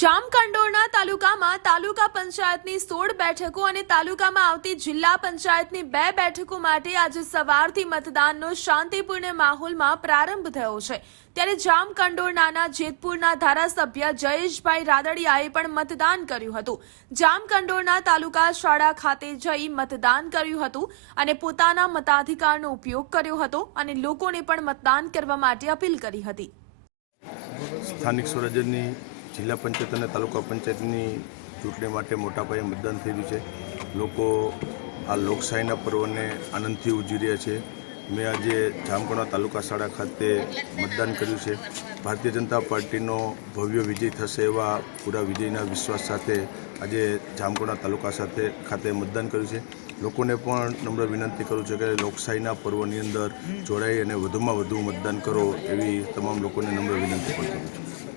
જામકંડોરણા તાલુકામાં તાલુકા પંચાયતની 16 બેઠકો અને તાલુકામાં આવતી જિલ્લા પંચાયતની 2 બેઠકો માટે આજે સવારથી મતદાનનો શાંતિપૂર્ણ માહોલમાં પ્રારંભ થયો છે। ત્યારે જામકંડોરણાના જેતપુરના ધારાસભ્ય જયેશભાઈ રાદડિયાએ પણ મતદાન કર્યું હતું। જામકંડોરણા તાલુકા શાળા ખાતે જઈ મતદાન કર્યું હતું અને પોતાના મતાધિકારનો ઉપયોગ કર્યો હતો અને લોકોને પણ મતદાન કરવા માટે અપીલ કરી હતી। સ્થાનિક સ્વરાજ્યની જિલ્લા પંચાયત અને તાલુકા પંચાયતની ચૂંટણી માટે મોટા પાયે મતદાન થઈ રહ્યું છે। લોકો આ લોકશાહીના પર્વને આનંદથી ઉજવી રહ્યા છે। મેં આજે જામકંડોરણા તાલુકા શાળા ખાતે મતદાન કર્યું છે। ભારતીય જનતા પાર્ટીનો ભવ્ય વિજય થશે એવા પૂરા વિજયના વિશ્વાસ સાથે આજે જામકંડોરણા તાલુકા ખાતે મતદાન કર્યું છે। લોકોને પણ નમ્ર વિનંતી કરું છું કે લોકશાહીના પર્વની અંદર જોડાઈ અને વધુમાં વધુ મતદાન કરો એવી તમામ લોકોને નમ્ર વિનંતી પણ કરું છું।